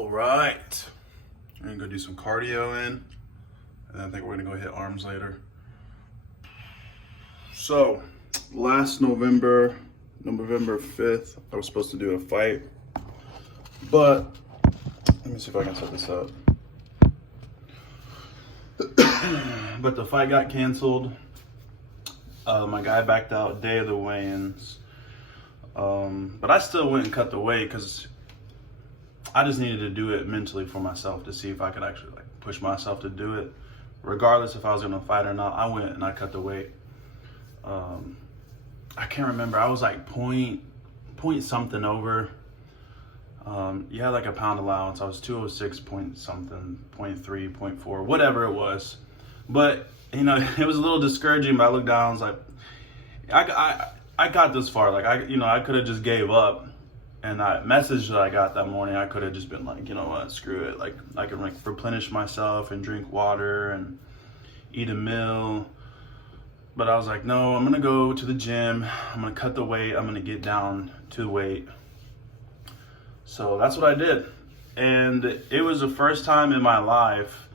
All right, I'm gonna go do some cardio in, and I think we're gonna go hit arms later. So, last November 5th, I was supposed to do a fight, but let me see if I can set this up. But the fight got canceled. My guy backed out day of the weigh-ins, but I still went and cut the weight because I just needed to do it mentally for myself to see if I could actually push myself to do it, regardless if I was gonna fight or not. I went and I cut the weight. I can't remember. I was like point something over. You had like a pound allowance. I was 206 point something, 0.3, 0.4, whatever it was. But you know, it was a little discouraging. But I looked down. I was like, I got this far. Like I could have just gave up. And that message that I got that morning, I could have just been like, you know what, screw it. Like I can replenish myself and drink water and eat a meal. But I was like, no, I'm gonna go to the gym. I'm gonna cut the weight. I'm gonna get down to the weight. So that's what I did. And it was the first time in my life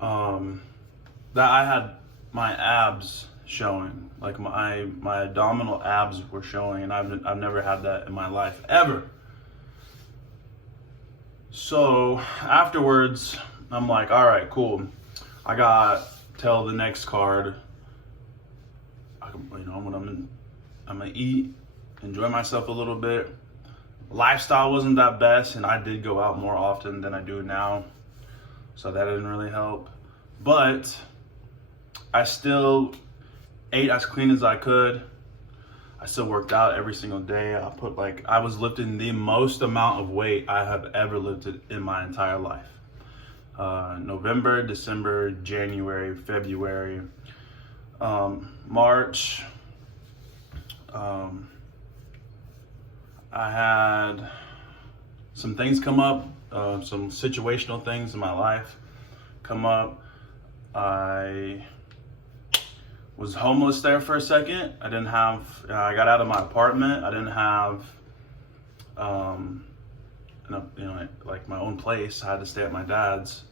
that I had my abs showing. Like my abdominal abs were showing, and I've never had that in my life ever. So afterwards, I'm like, all right, cool. I got till the next card. I'm gonna eat, enjoy myself a little bit. Lifestyle wasn't that best, and I did go out more often than I do now, so that didn't really help. But I still ate as clean as I could. I still worked out every single day. I was lifting the most amount of weight I have ever lifted in my entire life. November, December, January, February, March. I had some things come up, some situational things in my life come up. I was homeless there for a second. I got out of my apartment. I didn't have, like my own place. I had to stay at my dad's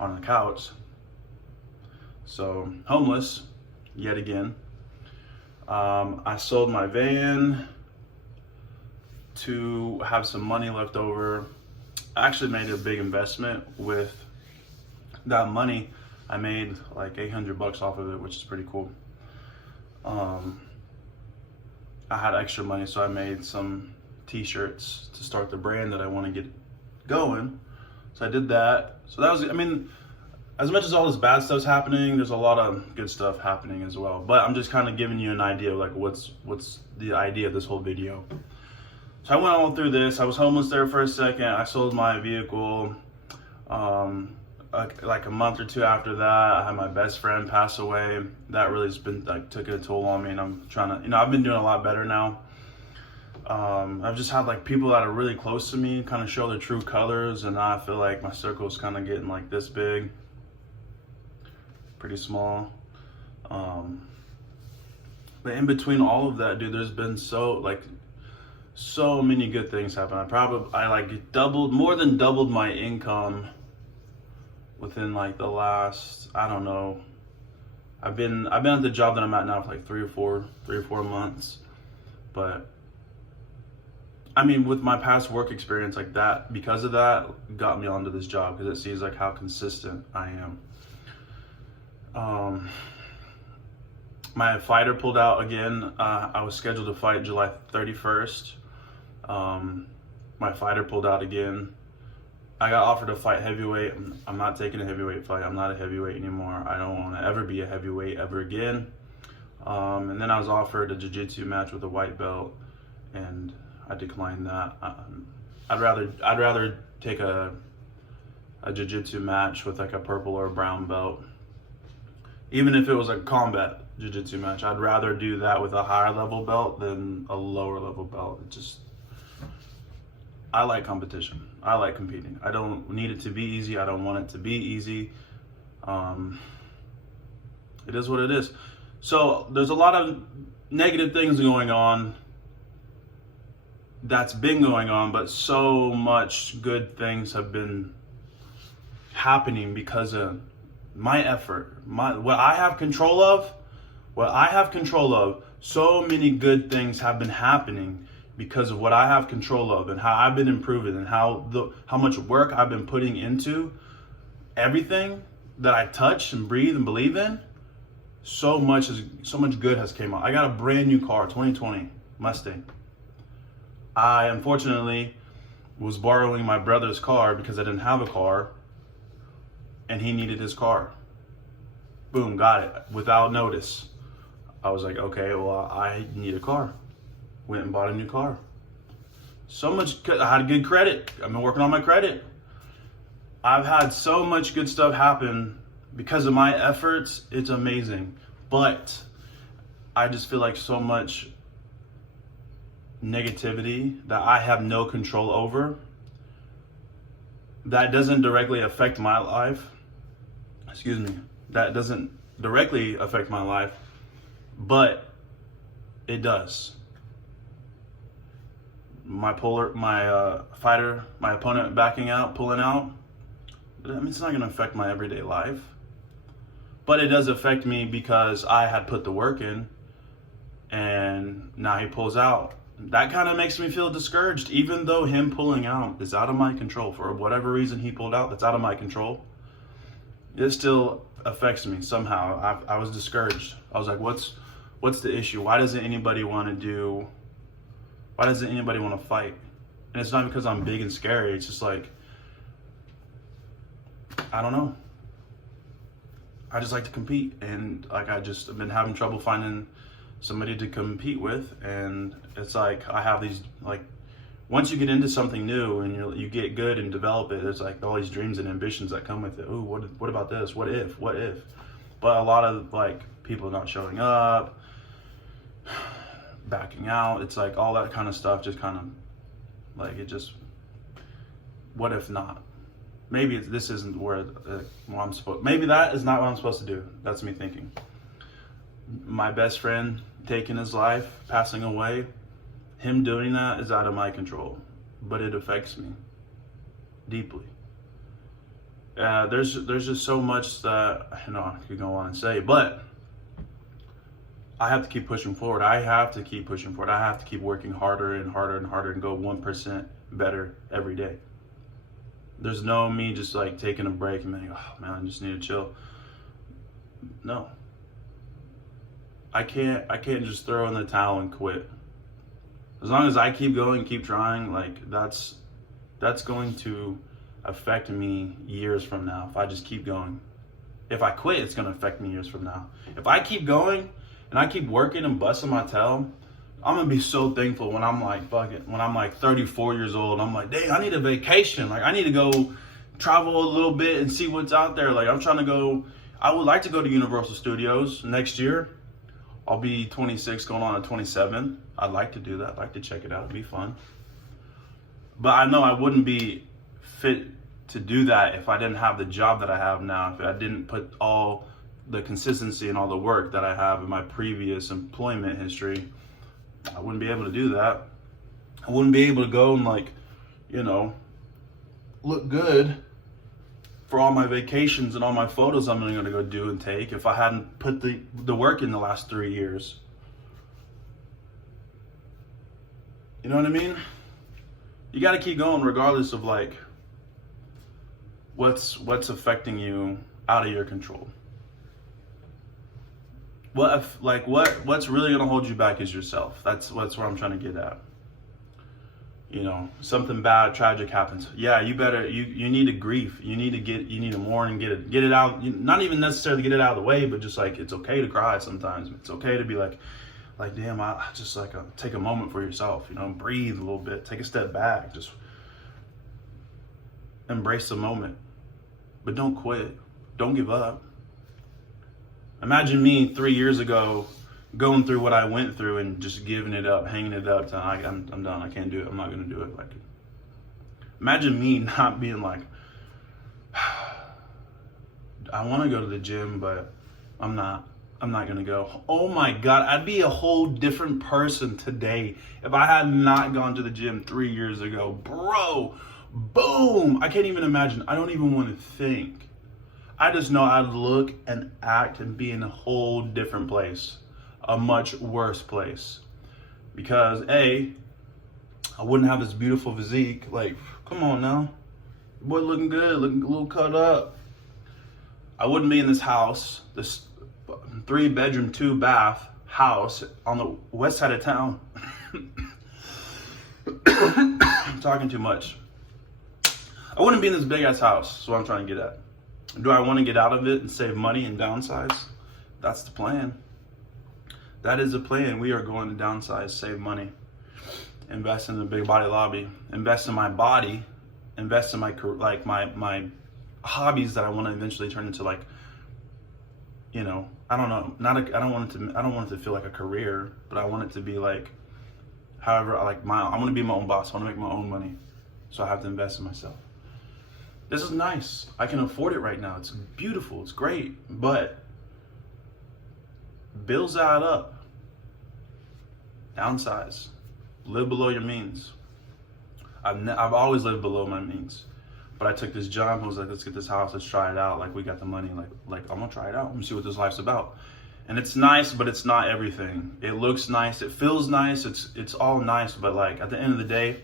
on the couch. So homeless, yet again. I sold my van to have some money left over. I actually made a big investment with that money. I made like $800 off of it, which is pretty cool. I had extra money, so I made some t-shirts to start the brand that I want to get going. So I did that. So that was, as much as all this bad stuff's happening, there's a lot of good stuff happening as well. But I'm just kind of giving you an idea of like what's the idea of this whole video. So I went all through this. I was homeless there for a second. I sold my vehicle. Like a month or two after that, I had my best friend pass away. That really has been took a toll on me, and I'm trying to, I've been doing a lot better now. I've just had like people that are really close to me kind of show their true colors, and now I feel like my circle is kind of getting like this big, pretty small. But in between all of that, dude, there's been so many good things happen. More than doubled my income within like the last, I don't know. I've been at the job that I'm at now for like three or four months. But with my past work experience like that, because of that, got me onto this job because it sees like how consistent I am. My fighter pulled out again. I was scheduled to fight July 31st. My fighter pulled out again. I got offered to fight heavyweight. I'm not taking a heavyweight fight. I'm not a heavyweight anymore. I don't want to ever be a heavyweight ever again. And then I was offered a jiu-jitsu match with a white belt, and I declined that. I'd rather take a jiu-jitsu match with like a purple or a brown belt. Even if it was a combat jiu-jitsu match, I'd rather do that with a higher level belt than a lower level belt. I like competition. I like competing. I don't need it to be easy. I don't want it to be easy. It is what it is. So there's a lot of negative things going on that's been going on, but so much good things have been happening because of my effort, what I have control of. So many good things have been happening because of what I have control of, and how I've been improving, and how much work I've been putting into everything that I touch and breathe and believe in. So much good has came out. I got a brand new car, 2020 Mustang. I unfortunately was borrowing my brother's car because I didn't have a car, and he needed his car. Boom, got it without notice. I was like, okay, well, I need a car. Went and bought a new car. I had good credit. I've been working on my credit. I've had so much good stuff happen because of my efforts. It's amazing. But I just feel like so much negativity that I have no control over, that doesn't directly affect my life. That doesn't directly affect my life, but it does. My opponent backing out, pulling out, I mean, it's not going to affect my everyday life, but it does affect me because I had put the work in, and now he pulls out. That kind of makes me feel discouraged, even though him pulling out is out of my control. For whatever reason he pulled out, that's out of my control. It still affects me somehow. I was discouraged. I was like, what's the issue? Why doesn't anybody want to fight? And it's not because I'm big and scary. It's just like, I don't know. I just like to compete, and like I've been having trouble finding somebody to compete with. And it's like I have these, like, once you get into something new and you get good and develop it, there's like all these dreams and ambitions that come with it. Ooh, what about this? What if? But a lot of like people not showing up, backing out. It's like all that kind of stuff just kind of like, what if not? Maybe this isn't where I'm supposed. Maybe that is not what I'm supposed to do. That's me thinking. My best friend taking his life, passing away, him doing that is out of my control, but it affects me deeply. There's just so much that I could go on and say, but I have to keep pushing forward. I have to keep working harder and harder and harder, and go 1% better every day. There's no me just like taking a break and being, oh man, I just need to chill. No. I can't just throw in the towel and quit. As long as I keep going, keep trying, like that's going to affect me years from now if I just keep going. If I quit, it's going to affect me years from now. If I keep going and I keep working and busting my tail, I'm going to be so thankful when I'm like 34 years old. I'm like, dang, I need a vacation. Like I need to go travel a little bit and see what's out there. Like I would like to go to Universal Studios next year. I'll be 26 going on to 27. I'd like to do that. I'd like to check it out. It'd be fun. But I know I wouldn't be fit to do that if I didn't have the job that I have now, if I didn't put all the consistency and all the work that I have in my previous employment history. I wouldn't be able to do that. I wouldn't be able to go and look good for all my vacations and all my photos I'm going to go do and take if I hadn't put the work in the last 3 years. You know what I mean? You got to keep going regardless of like what's affecting you out of your control. What's really going to hold you back is yourself. That's where I'm trying to get at. Something bad, tragic happens. Yeah, you need to grieve. You need to mourn and get it out. Not even necessarily get it out of the way, but just like, it's okay to cry sometimes. It's okay to be like damn, I just take a moment for yourself, breathe a little bit, take a step back, just embrace the moment. But don't quit. Don't give up. Imagine me 3 years ago going through what I went through and just giving it up, hanging it up to I'm done. I can't do it. I'm not going to do it. Like, imagine me not being like, I want to go to the gym, but I'm not. I'm not gonna go. Oh my God, I'd be a whole different person today if I had not gone to the gym 3 years ago. Bro, boom. I can't even imagine. I don't even want to think. I just know I'd look and act and be in a whole different place, a much worse place. Because A, I wouldn't have this beautiful physique. Like, come on now. Boy looking good, looking a little cut up. I wouldn't be in this house, this 3-bedroom, 2-bath house on the west side of town. I'm talking too much. I wouldn't be in this big ass house, that's what I'm trying to get at. Do I want to get out of it and save money and downsize? That's the plan. That is the plan. We are going to downsize, save money, invest in the big body lobby, invest in my body, invest in my my hobbies that I want to eventually turn into, like, you know, I don't know, I don't want it to feel like a career, but I want it to be like, however, I want to be my own boss. I want to make my own money, so I have to invest in myself. This is nice. I can afford it right now. It's beautiful. It's great, but bills add up. Downsize. Live below your means. I've always lived below my means. But I took this job and was like, let's get this house, let's try it out. Like, we got the money, like I'm gonna try it out. I'm gonna see what this life's about. And it's nice, but it's not everything. It looks nice, it feels nice, it's all nice, but like at the end of the day,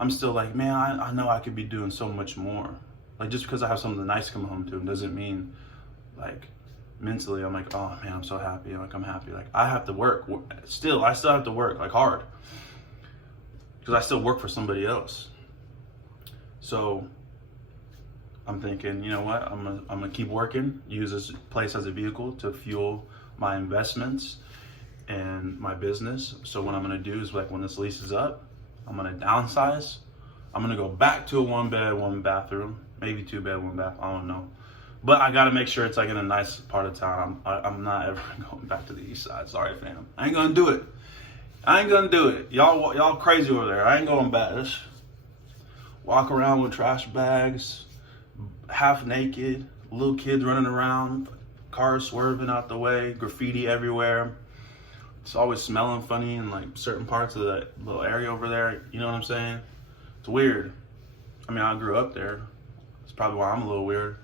I'm still like, man, I know I could be doing so much more. Like, just because I have something nice to come home to doesn't mean, like, mentally I'm like, oh man, I'm so happy. Like, I'm happy. Like, I have to work. I still have to work, like, hard. Because I still work for somebody else. So I'm thinking, you know what? I'm gonna keep working, use this place as a vehicle to fuel my investments and my business. So what I'm gonna do is, like, when this lease is up, I'm gonna downsize. I'm gonna go back to a 1-bed, 1-bathroom, maybe 2-bed, 1-bath. I don't know, but I gotta make sure it's like in a nice part of town. I'm not ever going back to the east side. Sorry, fam. I ain't gonna do it. I ain't gonna do it. Y'all crazy over there. I ain't going back. Just walk around with trash bags, half naked, little kids running around, cars swerving out the way, graffiti everywhere. It's always smelling funny in, like, certain parts of that little area over there. You know what I'm saying? It's weird. I mean, I grew up there. That's probably why I'm a little weird.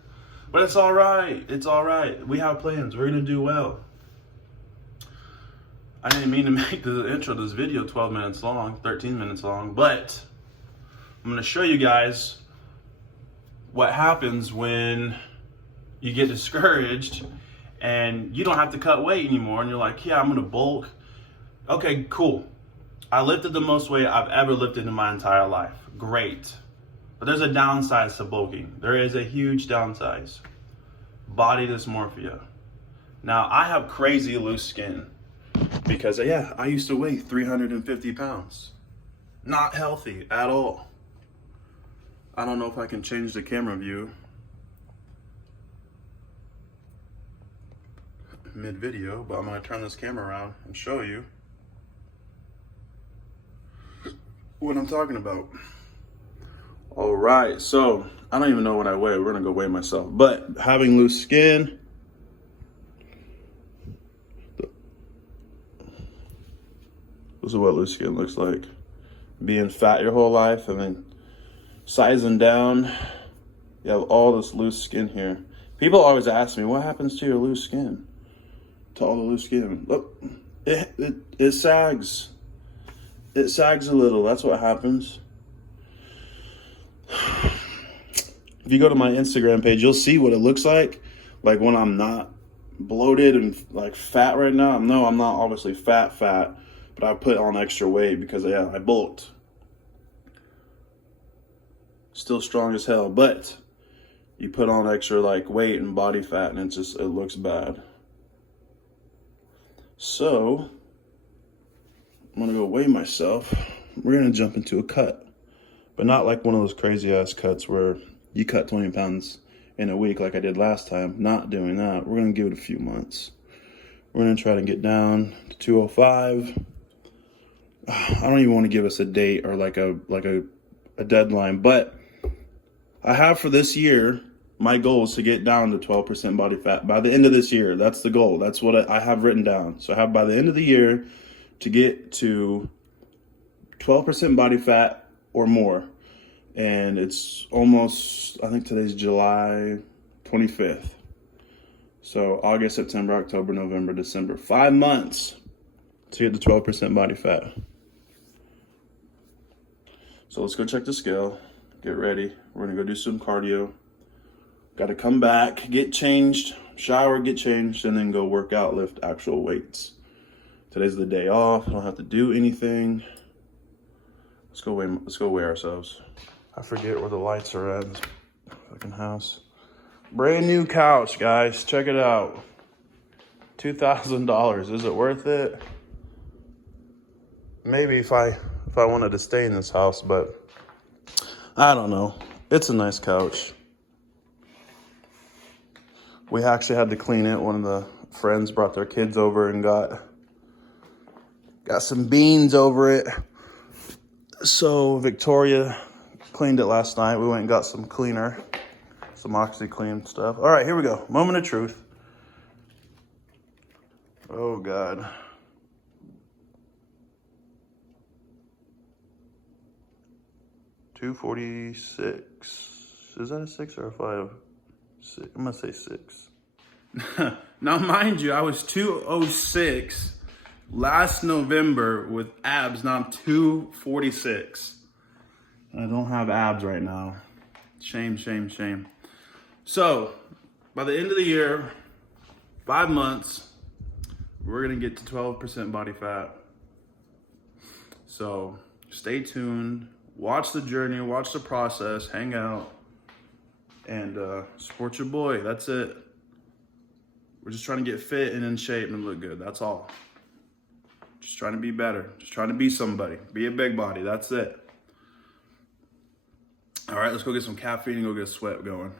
But it's all right. It's all right. We have plans. We're going to do well. I didn't mean to make the intro to this video 12 minutes long, 13 minutes long, but I'm going to show you guys what happens when you get discouraged and you don't have to cut weight anymore, and you're like, yeah, I'm going to bulk. Okay, cool. I lifted the most weight I've ever lifted in my entire life. Great. But there's a downside to bulking. There is a huge downside. Body dysmorphia. Now, I have crazy loose skin because, yeah, I used to weigh 350 pounds. Not healthy at all. I don't know if I can change the camera view mid-video, but I'm going to turn this camera around and show you what I'm talking about. All right, so I don't even know what I weigh. We're gonna go weigh myself. But having loose skin, this is what loose skin looks like. Being fat your whole life and then sizing down, you have all this loose skin here. People always ask me, what happens to your loose skin? To all the loose skin. Look, it sags. It sags a little, that's what happens. If you go to my Instagram page, you'll see what it looks like when I'm not bloated and like fat right now. No, I'm not obviously fat, but I put on extra weight because, yeah, I bulked. Still strong as hell, but you put on extra like weight and body fat and it looks bad. So I'm gonna go weigh myself. We're gonna jump into a cut, but not like one of those crazy ass cuts where you cut 20 pounds in a week like I did last time. Not doing that. We're gonna give it a few months. We're gonna try to get down to 205. I don't even want to give us a date or like a deadline, but I have for this year my goal is to get down to 12% body fat by the end of this year. That's the goal. That's what I have written down. So I have by the end of the year to get to 12% body fat or more. And it's almost, I think today's July 25th. So August, September, October, November, December. 5 months to get to 12% body fat. So let's go check the scale. Get ready. We're going to go do some cardio. Got to come back, get changed, shower, get changed, and then go work out, lift actual weights. Today's the day off. I don't have to do anything. Let's go weigh ourselves. I forget where the lights are at in this fucking house. Brand new couch, guys. Check it out. $2,000. Is it worth it? Maybe if I wanted to stay in this house, but I don't know. It's a nice couch. We actually had to clean it. One of the friends brought their kids over and got some beans over it. So Victoria cleaned it last night. We went and got some cleaner, some OxyClean stuff. All right, here we go. Moment of truth. Oh, God. $246. Is that a 6 or a 5? I'm gonna say 6. Now, mind you, I was 206 last November with abs. Now I'm 246. I don't have abs right now. Shame, shame, shame. So, by the end of the year, 5 months, we're gonna get to 12% body fat. So, stay tuned. Watch the journey, watch the process, hang out, and support your boy. That's it. We're just trying to get fit and in shape and look good. That's all. Just trying to be better. Just trying to be somebody. Be a big body. That's it. All right, let's go get some caffeine and go get a sweat going.